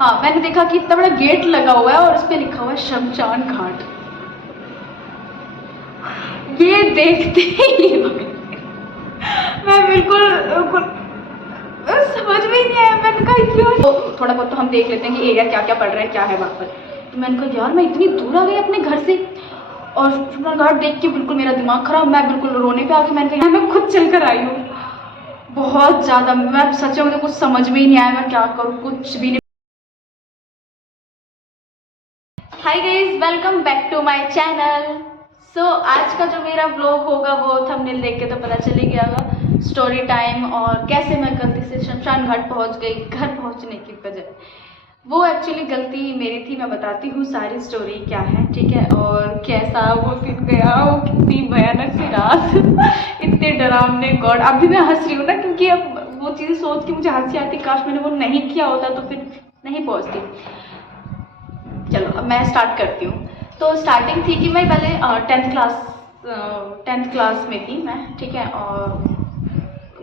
हाँ, मैंने देखा कि इतना बड़ा गेट लगा हुआ है और उस पे लिखा हुआ है शमशान घाट। ये देखते ही मैं बिल्कुल समझ में ही नहीं आया। मैंने कहा क्यों, तो थोड़ा बहुत तो हम देख लेते हैं कि एरिया क्या क्या पड़ रहा है, क्या है वहाँ पर। तो मैंने कहा यार मैं इतनी दूर आ गई अपने घर से और शमशान घाट देख के बिल्कुल मेरा दिमाग खराब, मैं बिल्कुल रोने पे आ गई। मैंने कहा मैं खुद चल कर आई हूँ, बहुत ज़्यादा। मैं सच में मुझे कुछ समझ में ही नहीं आया मैं क्या करूँ, कुछ भी नहीं। Hi guys, welcome back to my channel. So आज का जो मेरा व्लॉग होगा वो थंबनेल देख के तो पता चल ही गया होगा, स्टोरी टाइम और कैसे मैं गलती से शमशान घाट पहुंच गई घर पहुंचने की बजाय। वो एक्चुअली गलती मेरी थी, मैं बताती हूँ सारी स्टोरी क्या है, ठीक है, और कैसा वो दिन गया, वो कितनी भयानक सी रात इतने डरावने। गॉड, अभी मैं हंस रही हूँ ना क्योंकि अब वो चीज़ें सोच के मुझे हंसी आती, काश मैंने वो नहीं किया होता तो फिर नहीं पहुँचती। चलो अब मैं स्टार्ट करती हूँ। तो स्टार्टिंग थी कि मैं पहले 10th क्लास में थी मैं, ठीक है, और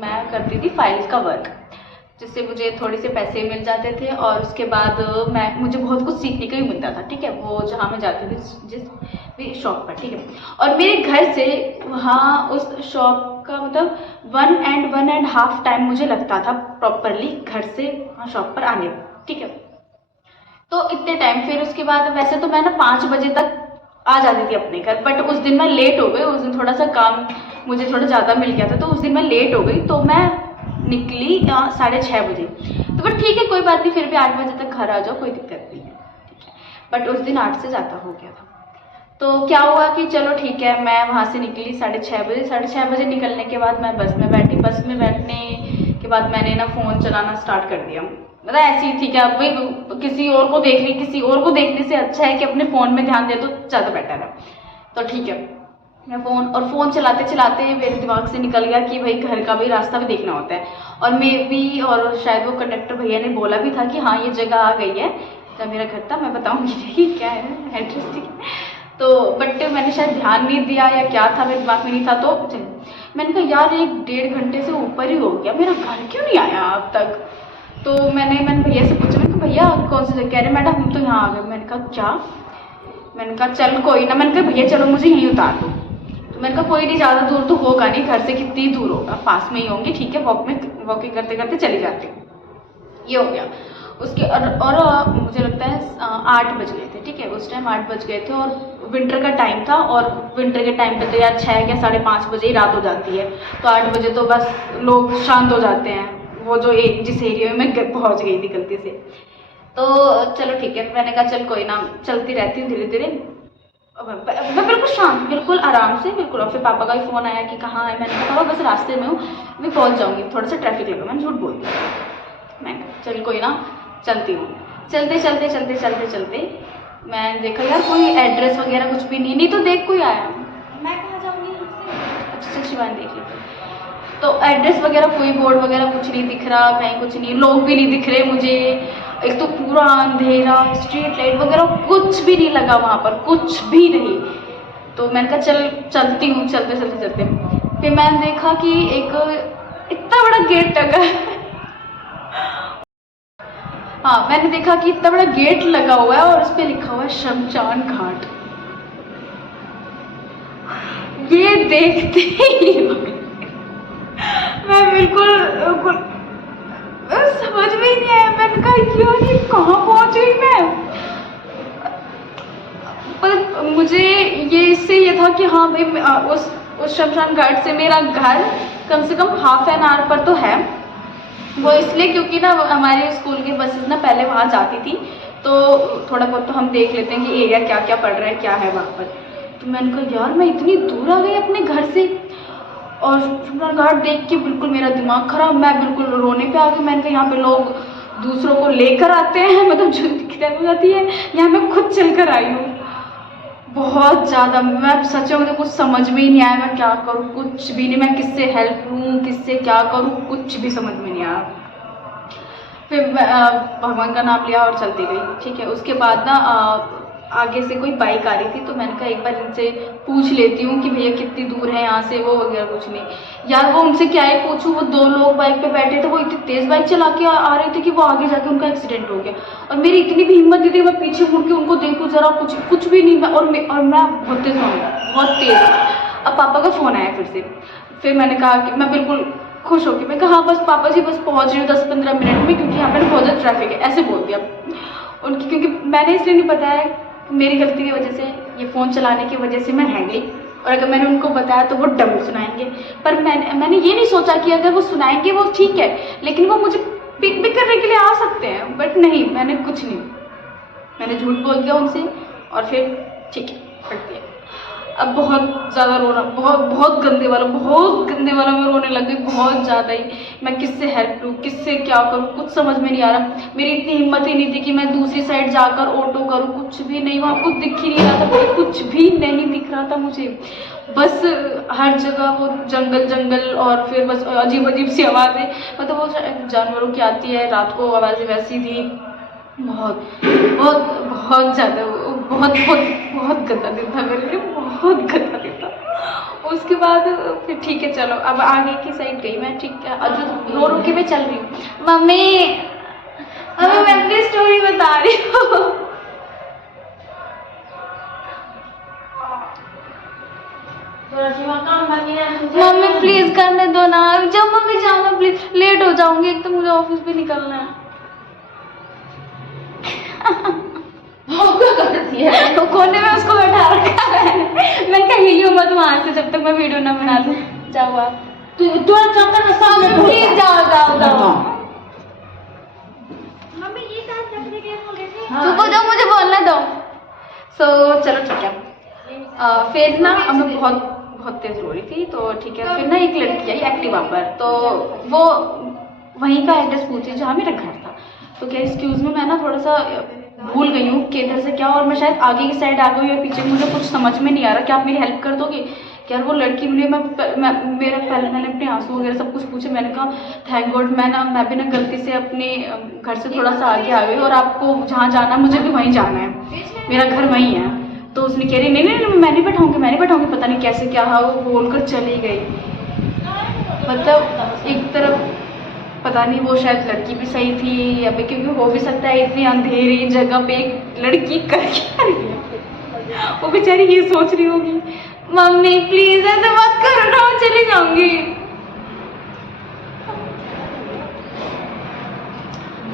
मैं करती थी फाइल्स का वर्क जिससे मुझे थोड़े से पैसे मिल जाते थे और उसके बाद मुझे बहुत कुछ सीखने को भी मिलता था, ठीक है, वो जहाँ मैं जाती थी जिस भी शॉप पर, ठीक है। और मेरे घर से वहाँ उस शॉप का मतलब 1.5 टाइम मुझे लगता था प्रॉपरली घर से वहाँ शॉप पर आने में, ठीक है। तो इतने टाइम, फिर उसके बाद वैसे तो मैं ना 5 बजे तक आ जाती थी अपने घर, बट उस दिन मैं लेट हो गई। उस दिन थोड़ा सा काम मुझे थोड़ा ज़्यादा मिल गया था तो उस दिन मैं लेट हो गई, तो मैं निकली 6:30 बजे। तो बट ठीक है, कोई बात नहीं, फिर भी 8 बजे तक घर आ जाओ, कोई दिक्कत नहीं है, ठीक है। बट उस दिन 8 से ज़्यादा हो गया था। तो क्या हुआ कि चलो ठीक है, मैं वहाँ से निकली 6:30 बजे। 6:30 बजे निकलने के बाद मैं बस में बैठी। बस में बैठने के बाद मैंने ना फ़ोन चलाना स्टार्ट कर दिया। मतलब ऐसी थी क्या भाई, किसी और को देख रही, किसी और को देखने से अच्छा है कि अपने फ़ोन में ध्यान दे तो ज़्यादा बेटर है। तो ठीक है, मैं फ़ोन चलाते चलाते मेरे दिमाग से निकल गया कि भाई घर का भी रास्ता भी देखना होता है। और मैं भी, और शायद वो कंडक्टर भैया ने बोला भी था कि हाँ ये जगह आ गई है जब मेरा घर था। मैं बताऊँगी नहीं क्या है एड्रेस, ठीक है। तो बट मैंने शायद ध्यान नहीं दिया या क्या था, मेरे दिमाग में नहीं था। तो मैंने कहा यार 1-1.5 घंटे से ऊपर ही हो गया, मेरा घर क्यों नहीं आया अब तक। तो मैंने भैया से पूछा, मैंने कहा भैया कौन सी जगह, कह रहे मैडम हम तो यहाँ आ गए। मैंने कहा क्या, मैंने कहा चल कोई ना, मैंने कहा भैया चलो मुझे यहीं उतार दो। तो मैंने कहा कोई नहीं, ज़्यादा दूर तो होगा नहीं, घर से कितनी दूर होगा, पास में ही होंगी, ठीक है, वॉकिंग करते करते चली जाती हूँ। ये हो गया। उसके और मुझे लगता है 8 बज गए थे, ठीक है, उस टाइम 8 बज गए थे और विंटर का टाइम था। और विंटर के टाइम पे तो यार 6 या 5:30 बजे ही रात हो जाती है, तो 8 बजे तो बस लोग शांत हो जाते हैं। वो जो जिस एरिया में मैं पहुँच गई थी गलती से। तो चलो ठीक है, मैंने कहा चल कोई ना, चलती रहती हूँ धीरे धीरे। मैं बिल्कुल शांत, बिल्कुल आराम से, बिल्कुल। और फिर पापा का भी फ़ोन आया कि कहाँ है। मैंने कहा पापा बस रास्ते में हूँ, मैं पहुँच जाऊँगी, थोड़ा सा ट्रैफिक लगा। मैंने झूठ बोल दिया। मैं चल कोई ना, चलती हूँ। चलते चलते चलते चलते चलते मैंने देखा यार कोई एड्रेस वगैरह कुछ भी नहीं तो देख कोई आया, मैं कहाँ जाऊँगी यहाँ से। अच्छा चल शिवानी देख लेते। तो एड्रेस वगैरह कोई बोर्ड वगैरह कुछ नहीं दिख रहा, कहीं कुछ नहीं, लोग भी नहीं दिख रहे मुझे। एक तो पूरा अंधेरा, स्ट्रीट लाइट वगैरह कुछ भी नहीं लगा वहाँ पर, कुछ भी नहीं। तो मैंने कहा चलती हूँ। चलते चलते चलते फिर मैंने देखा कि एक इतना बड़ा गेट लगा है। हाँ, मैंने देखा कि इतना बड़ा गेट लगा हुआ है और उस पे लिखा हुआ है शमशान घाट। ये देखते ही मैं बिल्कुल समझ में ही नहीं आया। मैंने कहा क्यों, ये कहाँ पहुंच गई मैं। पर मुझे ये इससे ये था कि हाँ भाई उस शमशान घाट से मेरा घर कम से कम ½ एन आवर पर तो है। वो इसलिए क्योंकि ना हमारे स्कूल की बसेस ना पहले वहाँ जाती थी, तो थोड़ा बहुत तो हम देख लेते हैं कि एरिया क्या क्या पड़ रहा है, क्या है वहाँ पर। तो मैंने कहा यार मैं इतनी दूर आ गई अपने घर से और शमशान घाट देख के बिल्कुल मेरा दिमाग खराब, मैं बिल्कुल रोने पे आ गई। मैंने कहा यहाँ पे लोग दूसरों को लेकर आते हैं, मतलब जो दिक्कत हो जाती है, यहाँ मैं खुद चल कर आई हूँ। बहुत ज़्यादा, मैं सच में मुझे कुछ समझ में ही नहीं आया मैं क्या करूँ, कुछ भी नहीं। मैं किससे हेल्प लूँ, किससे क्या करूँ, कुछ भी समझ में नहीं आया। फिर भगवान का नाम लिया और चलती गई, ठीक है। उसके बाद ना आगे से कोई बाइक आ रही थी, तो मैंने कहा एक बार इनसे पूछ लेती हूँ कि भैया कितनी दूर है यहाँ से, वो वगैरह कुछ नहीं। यार वो उनसे क्या ही पूछूँ, वो 2 लोग बाइक पे बैठे थे, वो इतनी तेज़ बाइक चला के आ रहे थे कि वो आगे जाके उनका एक्सीडेंट हो गया। और मेरी इतनी भी हिम्मत नहीं थी मैं पीछे मुड़ के उनको देखूँ ज़रा, कुछ भी नहीं। और मैं बहुत तेज़ हूँ, बहुत तेज़। अब पापा का फ़ोन आया फिर मैंने कहा कि मैं बिल्कुल खुश होकर, मैं कहा हाँ बस पापा जी बस पहुँच रही हूँ 10-15 मिनट में, क्योंकि यहाँ पर बहुत ज़्यादा ट्रैफिक है, ऐसे बोल दिया उनकी। क्योंकि मैंने इसलिए नहीं बताया, मेरी गलती की वजह से, ये फ़ोन चलाने की वजह से मैं रह गई। और अगर मैंने उनको बताया तो वो डबल सुनाएंगे। पर मैंने ये नहीं सोचा कि अगर वो सुनाएंगे वो ठीक है, लेकिन वो मुझे पिक भी करने के लिए आ सकते हैं। बट नहीं, मैंने कुछ नहीं, मैंने झूठ बोल दिया उनसे और फिर ठीक है रख दिया। अब बहुत ज़्यादा रोना, बहुत गंदे वाला मैं रोने लग गई, बहुत ज़्यादा ही। मैं किससे हेल्प लूँ, किससे क्या करूँ, कुछ समझ में नहीं आ रहा। मेरी इतनी हिम्मत ही नहीं थी कि मैं दूसरी साइड जाकर ऑटो करूँ, कुछ भी नहीं, वहाँ कुछ दिख ही नहीं रहा था, कुछ भी नहीं दिख रहा था मुझे। बस हर जगह वो जंगल और फिर बस अजीब सी आवाज़ें, मतलब वो जानवरों की आती है रात को आवाज़ें, वैसी थी। बहुत ज़्यादा, बहुत गंदा दिन था मेरे लिए, बहुत गंदा दिन था। उसके बाद फिर ठीक है चलो, अब आगे की साइड गई मैं, ठीक है, जो रो के मैं चल रही हूँ। मम्मी मैं अपनी स्टोरी बता रही हूँ। मम्मी प्लीज करने दो ना, जब मम्मी जाओ ना प्लीज, लेट हो जाऊंगी, एक तो मुझे ऑफिस भी निकलना है। तो कोने में उसको बैठा रखा है, मैं कहीं हिलियो मत वहां से जब तक मैं वीडियो ना बना दूं। जाओ आप, प्लीज जाओ। मम्मी ये चुप हो जाओ, मुझे बोलने दो। चलो ठीक है। फिर ना मैं बहुत तेज रो रही थी, तो ठीक है। फिर ना एक लड़की आई एक्टिवा पर, तो वो वहीं का एड्रेस पूछी जहाँ मेरा घर था। तो क्या एक्सक्यूज़ में, मैं ना थोड़ा सा भूल गई हूँ कि इधर से क्या, और मैं शायद आगे की साइड आ गई या पीछे, मुझे कुछ समझ में नहीं आ रहा। क्या आप मेरी हेल्प कर दोगे? यार वो लड़की मुझे मेरा पहले मैंने अपने आंसू वगैरह सब कुछ पूछे। मैंने कहा थैंक गॉड मैं भी ना गलती से अपने घर से थोड़ा सा आगे आ गई, और आपको जहाँ जाना मुझे भी वहीं जाना है, मेरा घर वहीं है। तो उसने कह रही नहीं मैं नहीं बैठाऊँगी, पता नहीं कैसे क्या है, वो बोलकर चली गई। मतलब एक तरफ पता नहीं वो शायद लड़की भी सही थी, या फिर क्योंकि हो भी सकता है इतनी अंधेरी जगह पे एक लड़की कर क्या रही है, वो बेचारी ये सोच रही होगी मम्मी प्लीज ऐसे मत करो ना, मैं चली जाऊंगी।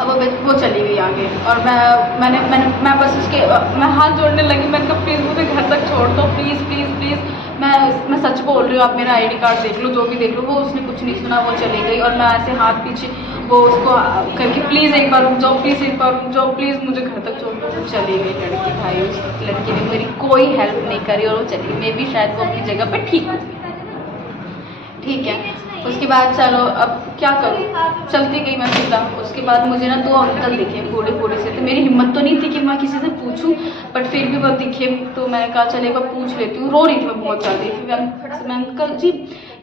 अब वो चली गई आगे, और मैं बस उसके मैं हाथ जोड़ने लगी। मैंने कहा प्लीज़ मुझे घर तक छोड़ दो, प्लीज़ प्लीज़ प्लीज़। मैं सच बोल रही हूँ, आप मेरा आईडी कार्ड देख लो, जो भी देख लो। वो उसने कुछ नहीं सुना, वो चली गई। और मैं ऐसे हाथ पीछे वो उसको करके प्लीज़ एक बार रुक जाओ, प्लीज़ एक बार रुक जाओ, प्लीज़ मुझे घर तक छोड़ दो। वो चली गई लड़की। भाई उस लड़की ने मेरी कोई हेल्प नहीं करी और वो चली गई। मे भी शायद वो अपनी जगह पर ठीक है। उसके बाद चलो अब क्या करूँ, चलती गई मैं सीधा। उसके बाद मुझे ना 2 अंकल दिखे बूढ़े से, तो मेरी हिम्मत तो नहीं थी कि मैं किसी से पूछूं, बट फिर भी वो दिखे, तो मैंने कहा चल एक बार पूछ लेती हूँ। रो रही थी मैं बहुत ज़्यादा। फिर मैं अंकल जी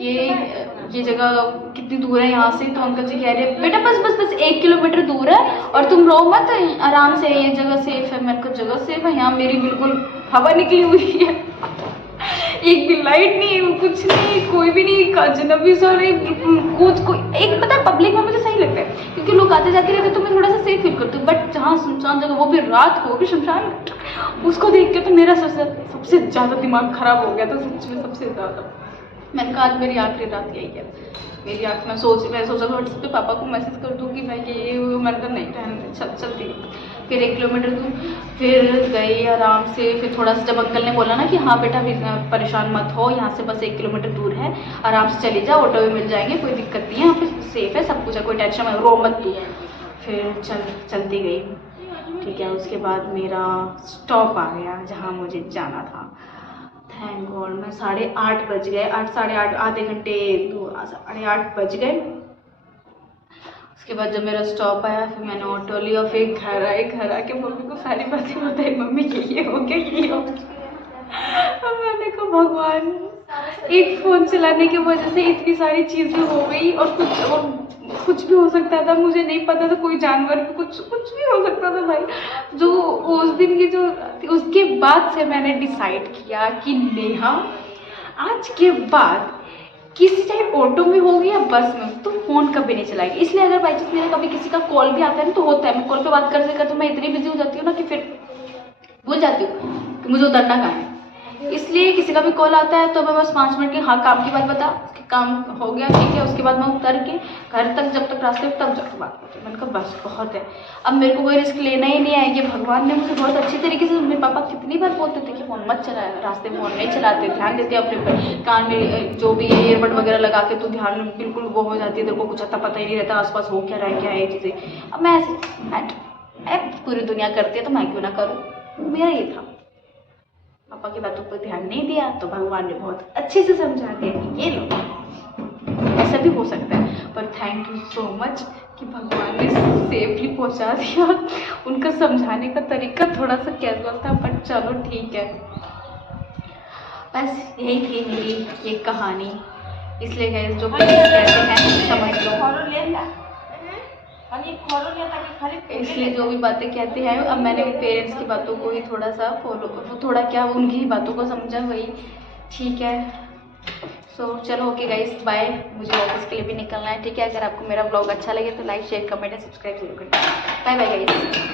ये जगह कितनी दूर है यहाँ से? तो अंकल जी कह रहे हैं बेटा बस 1 किलोमीटर दूर है, और तुम रो मत, आराम से, ये जगह सेफ है। मैंने कहा जगह सेफ है? यहाँ मेरी बिल्कुल हवा निकली हुई है, एक भी लाइट नहीं, कुछ नहीं, कोई भी नहीं, अजनबी सा नहीं, कोई एक पता है पब्लिक में मुझे सही लगता है, क्योंकि लोग आते जाते रहते तो मैं थोड़ा सा सेफ फील करती हूँ। बट जहाँ सुनसान जगह, वो भी रात को, वो भी शमशान, उसको देख के तो मेरा सबसे ज़्यादा दिमाग खराब हो गया था, सच में सबसे ज़्यादा। मैंने कहा आज मेरी आखिरी रात यही है, मेरी आँख में मैं सोचा व्हाट्सएप पे पापा को मैसेज कर दूँ कि मैं ये मैंने कहा नहीं रहने चलती गई। फिर 1 किलोमीटर दूर फिर गई आराम से। फिर थोड़ा सा जब अंकल ने बोला ना कि हाँ बेटा परेशान मत हो, यहाँ से बस 1 किलोमीटर दूर है, आराम से चली जाओ, ऑटो भी मिल जाएंगे, कोई दिक्कत नहीं है, यहाँ पे सेफ है, सब कुछ है, कोई टेंशन मत, रो मत तू। फिर चलती गई, ठीक है। उसके बाद मेरा स्टॉप आ गया जहाँ मुझे जाना था। थैंक गॉड मैं 8:30 बज गए, 8 आधे घंटे 8:30 बज गए। उसके बाद जब मेरा स्टॉप आया, फिर मैंने ऑटो लिया, फिर घर आके मम्मी को सारी बातें बताई, मम्मी ये हो गया ये हो गया। मैंने कहा भगवान, एक फ़ोन चलाने की वजह से इतनी सारी चीज़ें हो गई, और कुछ भी हो सकता था, मुझे नहीं पता था, कोई जानवर भी कुछ कुछ भी हो सकता था भाई। जो उस दिन की जो उसके बाद से मैंने डिसाइड किया कि नेहा आज के बाद किसी चाहे ऑटो में होगी या बस में तो फ़ोन कभी नहीं चलाएगी। इसलिए अगर बाई चांस मेरा कभी किसी का कॉल भी आता है ना तो होता है, मैं कॉल पे बात करते करते मैं इतनी बिजी हो जाती हूँ ना कि फिर भूल जाती हूँ कि मुझे उतरना कहाँ है। इसलिए किसी का भी कॉल आता है तो मैं बस 5 मिनट की हाँ काम की बात बता कि काम हो गया ठीक है, उसके बाद मैं उतर के घर तक जब तक रास्ते में तब जाकर बात करती हूँ। मैंने कहा बस बहुत है, अब मेरे को कोई रिस्क लेना ही नहीं है। ये भगवान ने मुझे बहुत अच्छी तरीके से, मेरे पापा कितनी बार बोलते थे कि फ़ोन मत चला, रास्ते में फ़ोन नहीं चलाते, ध्यान देते अपने पर, कान में जो भी है ईयरबड वगैरह लगा के तो ध्यान बिल्कुल वो हो जाती है, तेरे को कुछ आता पता ही नहीं रहता आसपास हो क्या रहा है, क्या है ये चीज़ें। अब मैं ऐसे पूरी दुनिया करती है तो मैं क्यों ना करूँ, मेरा ये था। पापा की बातों पर ध्यान नहीं दिया तो भगवान ने बहुत अच्छे से समझा दिया कि ये लो, ऐसा भी हो सकता है। पर थैंक यू सो मच कि भगवान ने सेफली पहुंचा दिया। उनका समझाने का तरीका थोड़ा सा कैजुअल था बट चलो ठीक है। बस यही थी मेरी ये कहानी, इसलिए गाइस जो कहते हैं समझ लो। इसलिए जो भी बातें कहते हैं, अब मैंने पेरेंट्स की बातों को ही थोड़ा सा फॉलो, थोड़ा क्या उनकी ही बातों को समझा, वही ठीक है। सो चलो ओके गाइस बाय, मुझे ऑफिस के लिए भी निकलना है ठीक है। अगर आपको मेरा ब्लॉग अच्छा लगे तो like share comment and subscribe जरूर करना। Bye bye guys.